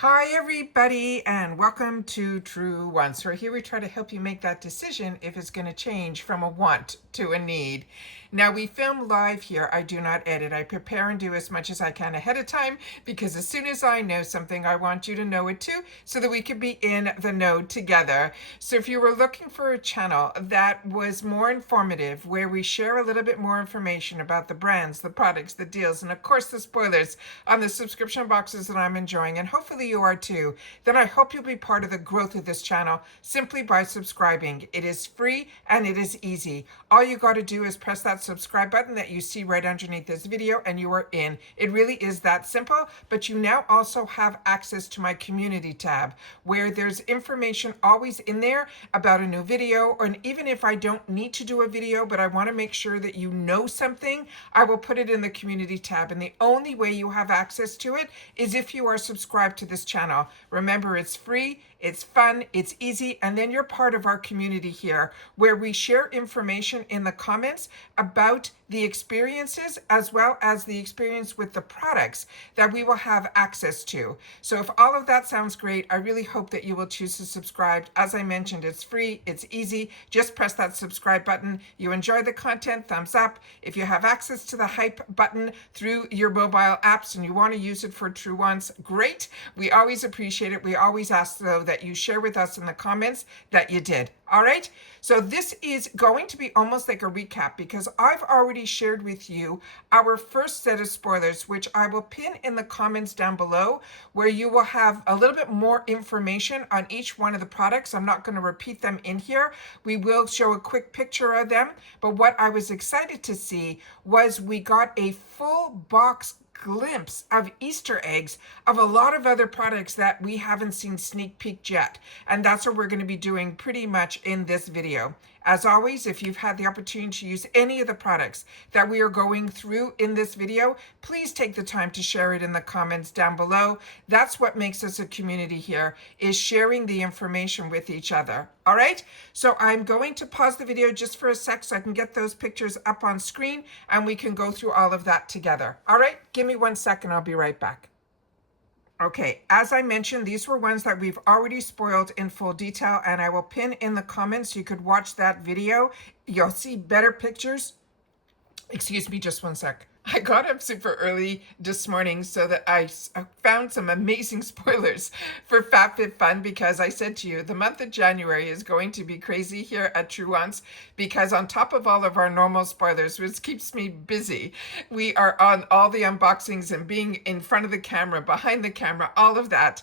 Hi everybody and welcome to TrueWants. So here we try to help you make that decision if it's going to change from a want to a need. Now we film live here. I do not edit. I prepare and do as much as I can ahead of time because as soon as I know something, I want you to know it too so that we can be in the know together. So if you were looking for a channel that was more informative, where we share a little bit more information about the brands, the products, the deals, and of course the spoilers on the subscription boxes that I'm enjoying, and hopefully you are too, then I hope you'll be part of the growth of this channel simply by subscribing. It is free and it is easy. All you got to do is press that subscribe button that you see right underneath this video and you are in. It really is that simple, but you now also have access to my community tab where there's information always in there about a new video, or even if I don't need to do a video but I want to make sure that you know something, I will put it in the community tab, and the only way you have access to it is if you are subscribed to this channel. Remember, it's free, it's fun, it's easy, and then you're part of our community here where we share information in the comments about the experiences as well as the experience with the products that we will have access to. So if all of that sounds great, I really hope that you will choose to subscribe. As I mentioned, it's free, it's easy. Just press that subscribe button. You enjoy the content, thumbs up. If you have access to the hype button through your mobile apps and you want to use it for TrueWants, great. We always appreciate it. We always ask, though, that you share with us in the comments that you did. All right, so this is going to be almost like a recap because I've already shared with you our first set of spoilers, which I will pin in the comments down below, where you will have a little bit more information on each one of the products. I'm not going to repeat them in here. We will show a quick picture of them, but what I was excited to see was we got a full box glimpse of Easter eggs of a lot of other products that we haven't seen sneak peek yet. And that's what we're going to be doing pretty much in this video. As always, if you've had the opportunity to use any of the products that we are going through in this video, please take the time to share it in the comments down below. That's what makes us a community here, is sharing the information with each other. All right, so I'm going to pause the video just for a sec so I can get those pictures up on screen and we can go through all of that together. All right, give me 1 second, I'll be right back. Okay, as I mentioned, these were ones that we've already spoiled in full detail, and I will pin in the comments. You could watch that video. You'll see better pictures. Excuse me, just 1 sec. I got up super early this morning so that I found some amazing spoilers for FabFitFun, because I said to you, the month of January is going to be crazy here at TrueWants, because on top of all of our normal spoilers, which keeps me busy, we are on all the unboxings and being in front of the camera, behind the camera, all of that.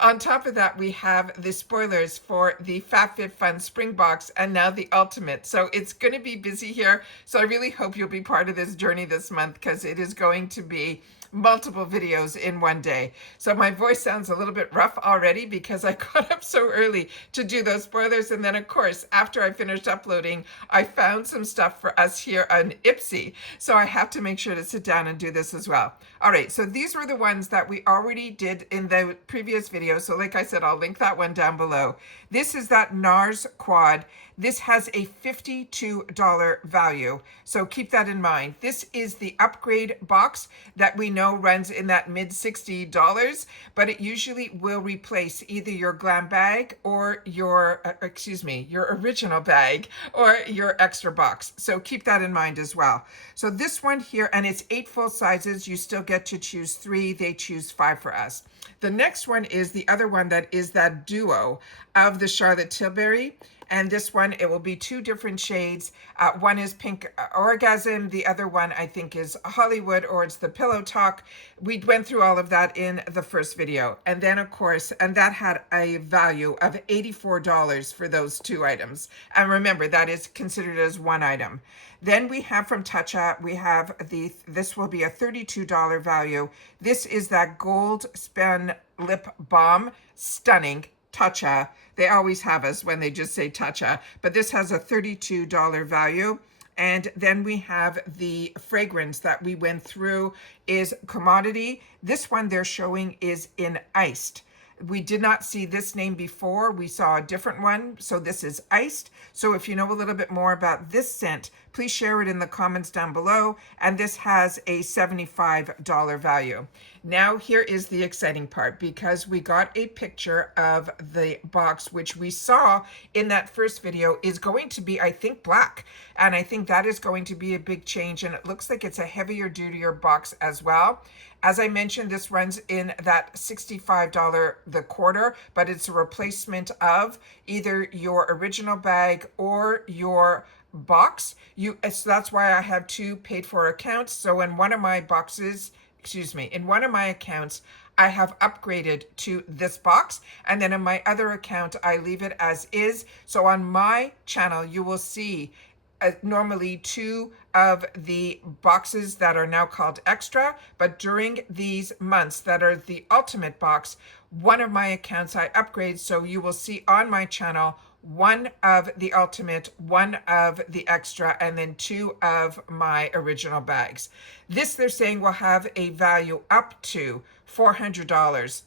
On top of that, we have the spoilers for the FabFitFun Spring Box and now the Ultimate. So it's going to be busy here. So I really hope you'll be part of this journey this month, because it is going to be multiple videos in one day. So my voice sounds a little bit rough already because I got up so early to do those spoilers. And then of course, after I finished uploading, I found some stuff for us here on IPSY. So I have to make sure to sit down and do this as well. All right, so these were the ones that we already did in the previous video. So like I said, I'll link that one down below. This is that NARS quad. This has a $52 value, so keep that in mind. This is the upgrade box that we know runs in that mid $60, but it usually will replace either your glam bag or your, your original bag or your extra box. So keep that in mind as well. So this one here, and it's 8 full sizes. You still get to choose 3. They choose 5 for us. The next one is the other one that is that duo of the Charlotte Tilbury. And this one, it will be 2 different shades. One is Pink Orgasm. The other one, I think, is Hollywood, or it's the Pillow Talk. We went through all of that in the first video. And then, of course, and that had a value of $84 for those 2 items. And remember, that is considered as one item. Then we have from Tatcha, we have this will be a $32 value. This is that gold span lip balm. Stunning. Tatcha. They always have us when they just say Tatcha, but this has a $32 value. And then we have the fragrance that we went through is Commodity. This one they're showing is in Iced. We did not see this name before. We saw a different one. So this is Iced. So if you know a little bit more about this scent, please share it in the comments down below. And this has a $75 value. Now here is the exciting part, because we got a picture of the box, which we saw in that first video is going to be, I think, black. And I think that is going to be a big change. And it looks like it's a heavier duty box as well. As I mentioned, this runs in that $65 the quarter, but it's a replacement of either your original bag or your box. So that's why I have two paid for accounts. So in one of my boxes, in one of my accounts, I have upgraded to this box, and then in my other account, I leave it as is. So on my channel, you will see normally two of the boxes that are now called extra, but during these months that are the ultimate box, one of my accounts I upgrade, so you will see on my channel one of the ultimate, one of the extra, and then two of my original bags. This, they're saying, will have a value up to $400.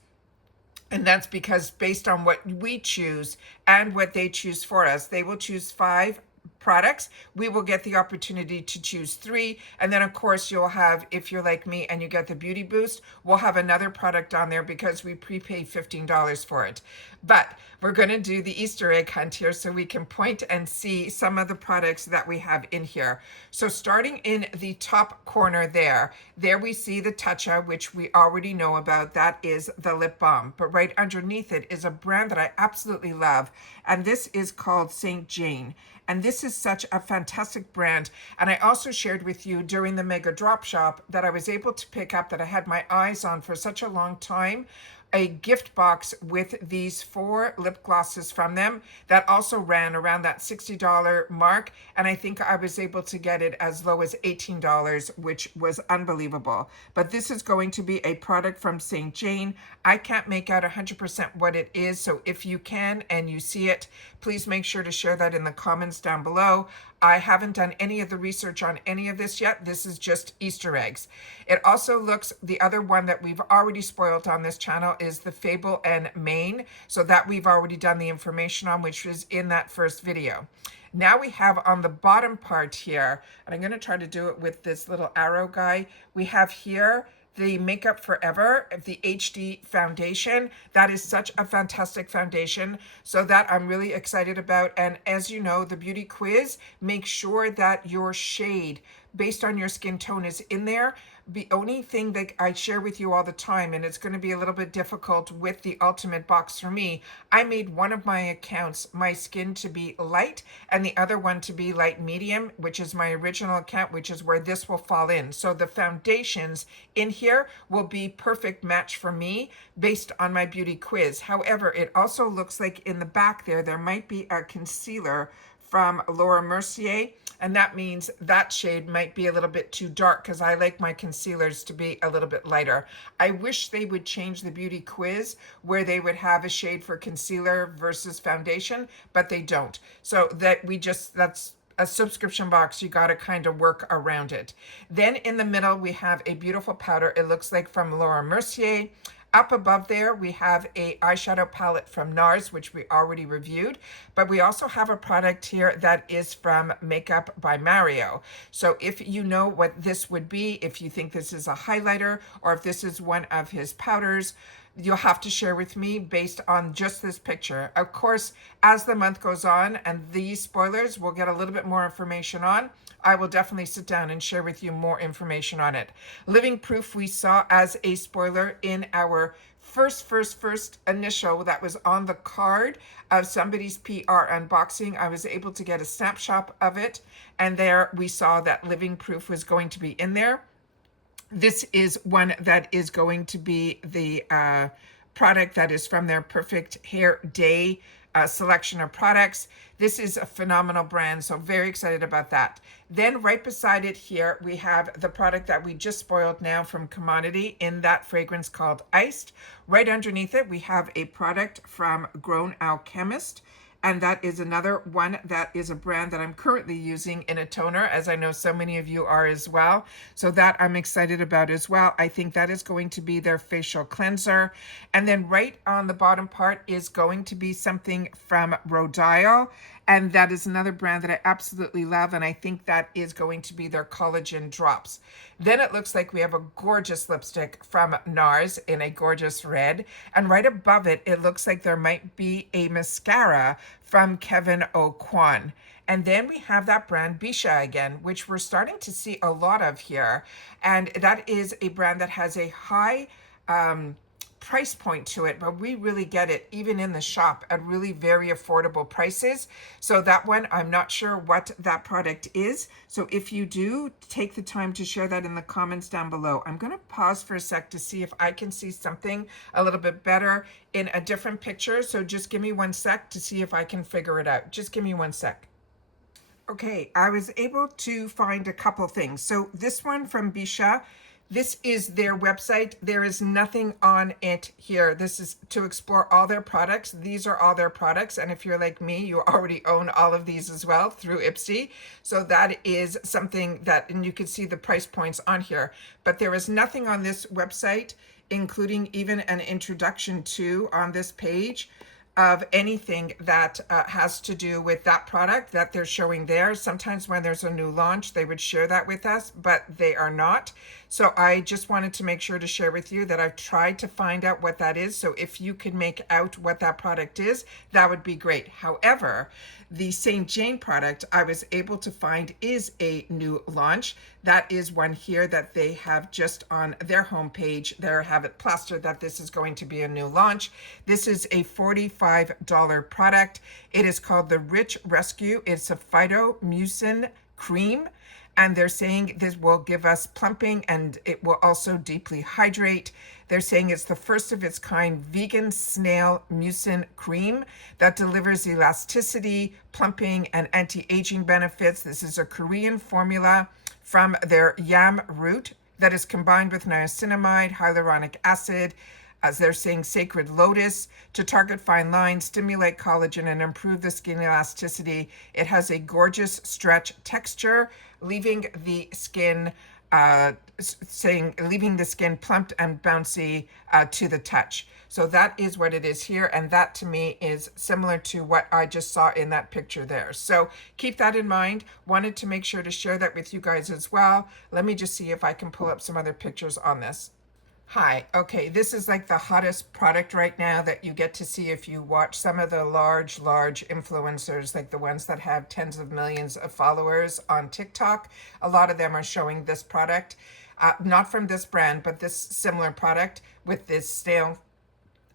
And that's because based on what we choose and what they choose for us, they will choose 5 products. We will get the opportunity to choose 3. And then of course you'll have, if you're like me and you get the beauty boost, we'll have another product on there because we prepaid $15 for it. But we're going to do the Easter egg hunt here so we can point and see some of the products that we have in here. So starting in the top corner there we see the Toucha, which we already know about. That is the lip balm. But right underneath it is a brand that I absolutely love. And this is called St. Jane. And this is such a fantastic brand. And I also shared with you during the Mega Drop Shop that I was able to pick up, that I had my eyes on for such a long time, a gift box with these 4 lip glosses from them that also ran around that $60 mark. And I think I was able to get it as low as $18, which was unbelievable. But this is going to be a product from St. Jane. I can't make out 100% what it is. So if you can and you see it, please make sure to share that in the comments down below. I haven't done any of the research on any of this yet. This is just Easter eggs. It also looks, the other one that we've already spoiled on this channel is the Fable and Mane. So that we've already done the information on, which was in that first video. Now we have on the bottom part here, and I'm going to try to do it with this little arrow guy. We have here the Makeup Forever, the HD foundation. That is such a fantastic foundation. So that I'm really excited about. And as you know, the beauty quiz, make sure that your shade based on your skin tone is in there. The only thing that I share with you all the time, and it's going to be a little bit difficult with the ultimate box for me, I made one of my accounts my skin to be light and the other one to be light medium, which is my original account, which is where this will fall in. So the foundations in here will be perfect match for me based on my beauty quiz. However, it also looks like in the back there might be a concealer from Laura Mercier. And that means that shade might be a little bit too dark because I like my concealers to be a little bit lighter. I wish they would change the beauty quiz where they would have a shade for concealer versus foundation, but they don't. So that's a subscription box. You got to kind of work around it. Then in the middle, we have a beautiful powder. It looks like from Laura Mercier. Up above there, we have a eyeshadow palette from NARS, which we already reviewed, but we also have a product here that is from Makeup by Mario. So if you know what this would be, if you think this is a highlighter, or if this is one of his powders, you'll have to share with me based on just this picture. Of course, as the month goes on and these spoilers, we'll get a little bit more information on. I will definitely sit down and share with you more information on it. Living Proof we saw as a spoiler in our first initial that was on the card of somebody's PR unboxing. I was able to get a snapshot of it, and there we saw that Living Proof was going to be in there. This is one that is going to be the product that is from their Perfect Hair Day selection of products. This is a phenomenal brand, so very excited about that. Then right beside it here, we have the product that we just spoiled now from Commodity in that fragrance called Iced. Right underneath it, we have a product from Grown Alchemist. And that is another one that is a brand that I'm currently using in a toner, as I know so many of you are as well. So that I'm excited about as well. I think that is going to be their facial cleanser. And then right on the bottom part is going to be something from Rodial. And that is another brand that I absolutely love. And I think that is going to be their collagen drops. Then it looks like we have a gorgeous lipstick from NARS in a gorgeous red. And right above it, it looks like there might be a mascara from Kevin O'Quan. And then we have that brand Bisha again, which we're starting to see a lot of here. And that is a brand that has a high price point to it, but we really get it even in the shop at really very affordable prices. So that one, I'm not sure what that product is. So if you do, take the time to share that in the comments down below. I'm going to pause for a sec to see if I can see something a little bit better in a different picture. So just give me 1 sec to see if I can figure it out. Just give me 1 sec. Okay, I was able to find a couple things. So this one from Bisha, this is their website. There is nothing on it here. This is to explore all their products. These are all their products. And if you're like me, you already own all of these as well through IPSY. So that is something that, and you can see the price points on here, but there is nothing on this website, including even an introduction to on this page of anything that has to do with that product that they're showing there. Sometimes when there's a new launch, they would share that with us, but they are not. So I just wanted to make sure to share with you that I've tried to find out what that is. So if you could make out what that product is, that would be great. However, the St. Jane product I was able to find is a new launch. That is one here that they have just on their homepage. They have it plastered that this is going to be a new launch. This is a $45 product. It is called the Rich Rescue. It's a phytomucin cream. And they're saying this will give us plumping and it will also deeply hydrate. They're saying it's the first of its kind vegan snail mucin cream that delivers elasticity, plumping, and anti-aging benefits. This is a Korean formula from their yam root that is combined with niacinamide, hyaluronic acid, as they're saying sacred lotus, to target fine lines, stimulate collagen, and improve the skin elasticity. It has a gorgeous stretch texture, leaving the skin plumped and bouncy to the touch. So that is what it is here, and that to me is similar to what I just saw in that picture there. So keep that in mind. Wanted to make sure to share that with you guys as well. Let me just see if I can pull up some other pictures on this. Hi, okay, this is like the hottest product right now that you get to see if you watch some of the large influencers, like the ones that have tens of millions of followers on TikTok. A lot of them are showing this product, not from this brand, but this similar product with this stale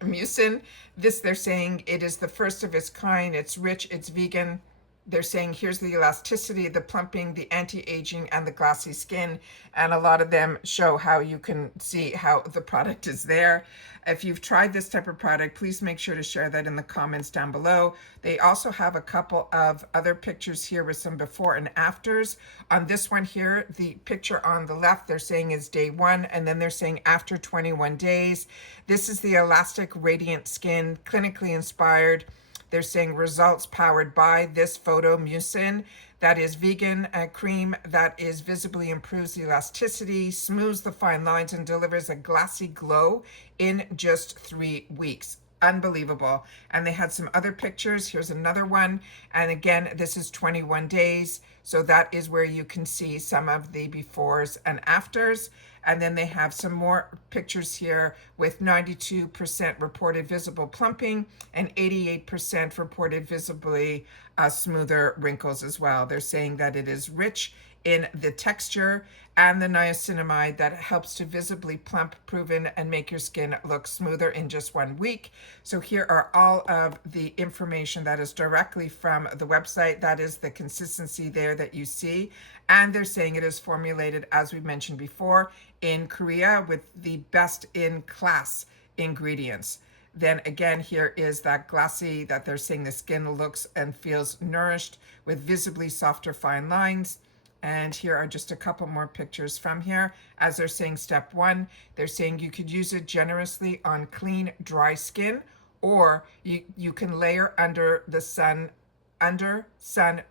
mucin. This, they're saying it is the first of its kind. It's rich, it's vegan. They're saying here's the elasticity, the plumping, the anti-aging, and the glassy skin. And a lot of them show how you can see how the product is there. If you've tried this type of product, please make sure to share that in the comments down below. They also have a couple of other pictures here with some before and afters. On this one here, the picture on the left, they're saying is day 1, and then they're saying after 21 days. This is the Elastic Radiant Skin, clinically inspired. They're saying results powered by this phytomucin that is vegan cream that is visibly improves the elasticity, smooths the fine lines, and delivers a glassy glow in just 3 weeks. Unbelievable. And they had some other pictures. Here's another one. And again, this is 21 days. So that is where you can see some of the befores and afters. And then they have some more pictures here with 92% reported visible plumping and 88% reported visibly smoother wrinkles as well. They're saying that it is rich in the texture and the niacinamide that helps to visibly plump, proven, and make your skin look smoother in just 1 week. So here are all of the information that is directly from the website. That is the consistency there that you see. And they're saying it is formulated, as we mentioned before, in Korea with the best in class ingredients. Then again, here is that glassy that they're saying the skin looks and feels nourished with visibly softer fine lines. And here are just a couple more pictures from here. As they're saying step 1, they're saying you could use it generously on clean, dry skin, or you can layer under the sun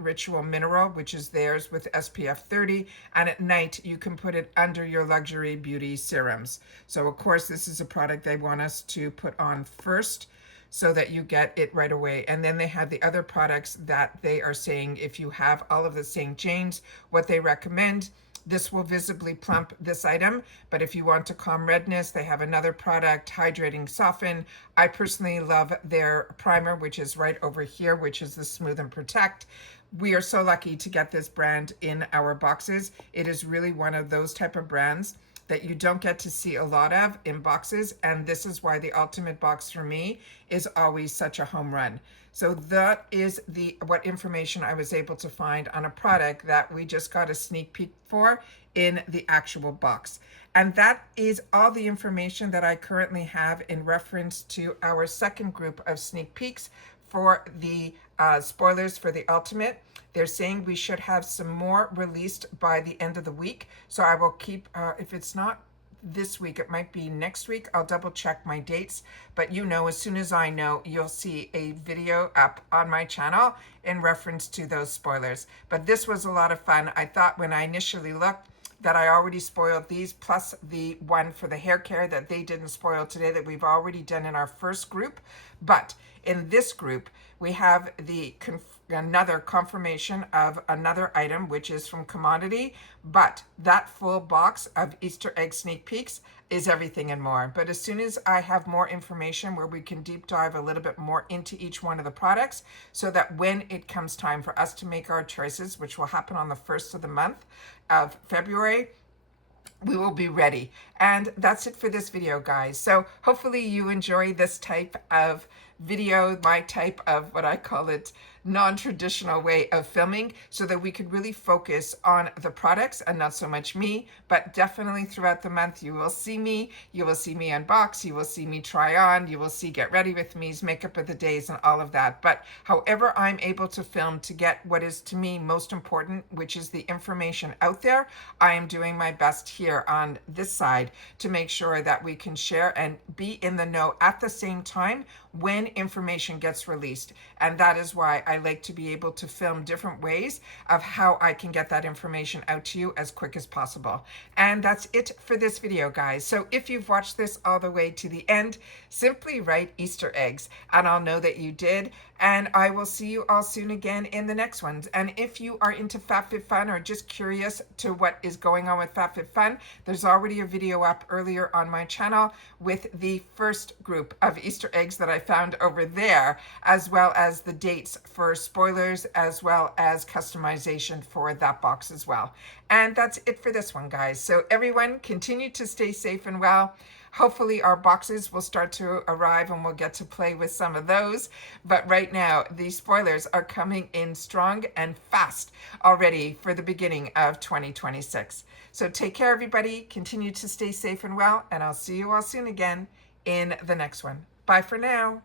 ritual mineral, which is theirs with SPF 30, and at night you can put it under your luxury beauty serums. So of course this is a product they want us to put on first so that you get it right away. And then they have the other products that they are saying if you have all of the St. Jane's, what they recommend this will visibly plump this item. But if you want to calm redness, they have another product, Hydrating Soften. I personally love their primer, which is right over here, which is the Smooth and Protect. We are so lucky to get this brand in our boxes. It is really one of those type of brands that you don't get to see a lot of in boxes, and this is why the ultimate box for me is always such a home run. So that is what information I was able to find on a product that we just got a sneak peek for in the actual box. And that is all the information that I currently have in reference to our second group of sneak peeks for the spoilers for the ultimate. They're saying we should have some more released by the end of the week. So I will keep, if it's not this week, it might be next week. I'll double check my dates. But you know, as soon as I know, you'll see a video up on my channel in reference to those spoilers. But this was a lot of fun. I thought when I initially looked that I already spoiled these, plus the one for the hair care that they didn't spoil today that we've already done in our first group. But in this group, we have another confirmation of another item, which is from Commodity, but that full box of Easter egg sneak peeks is everything and more. But as soon as I have more information where we can deep dive a little bit more into each one of the products, so that when it comes time for us to make our choices, which will happen on the 1st of the month of February, we will be ready. And that's it for this video, guys. So hopefully you enjoy this type of video, my type of what I call it non-traditional way of filming, so that we could really focus on the products and not so much me. But definitely throughout the month you will see me unbox, you will see me try on, you will see get ready with me's, makeup of the days, and all of that. But however I'm able to film to get what is to me most important, which is the information out there, I am doing my best here on this side to make sure that we can share and be in the know at the same time when information gets released. And that is why I like to be able to film different ways of how I can get that information out to you as quick as possible. And that's it for this video, guys. So if you've watched this all the way to the end, simply write Easter eggs and I'll know that you did. And I will see you all soon again in the next ones. And if you are into FabFitFun or just curious to what is going on with FabFitFun, there's already a video up earlier on my channel with the first group of Easter eggs that I found over there, as well as the dates for spoilers, as well as customization for that box as well. And that's it for this one, guys. So everyone, continue to stay safe and well. Hopefully our boxes will start to arrive and we'll get to play with some of those. But right now, these spoilers are coming in strong and fast already for the beginning of 2026. So take care, everybody. Continue to stay safe and well, and I'll see you all soon again in the next one. Bye for now.